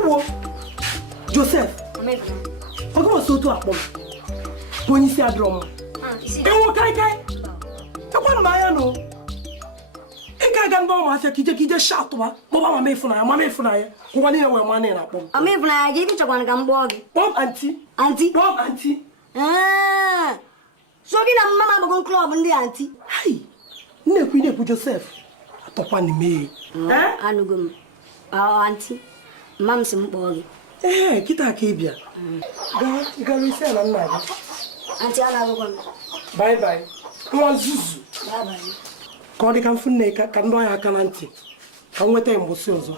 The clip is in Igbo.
Ewo Joseph oge was otu akpọ onye isi adịrọ mma ewo kai ekwa mma ya no ịga aga ndị ọmụasị ka ije shatụba kpọba mama ịfụnanya ngwa niile wee ma na akpọ m mama ịfụnanya gị chọkwara ka m gbọọ gị kpọm anti kpọm anti so gị na mama agbago klọb ndị anti nnekwu Joseph atọkwa n'ime anụgo m anti mama m sị m kpọọ gị kịta ka ị bịa gara isi ala nna gị anti anagụkwa m bye nwa nzuzu ka ọ dị ka mfu nne ka ndị ọhịa aka na ntị ka m nweta mgbụsị ọzọ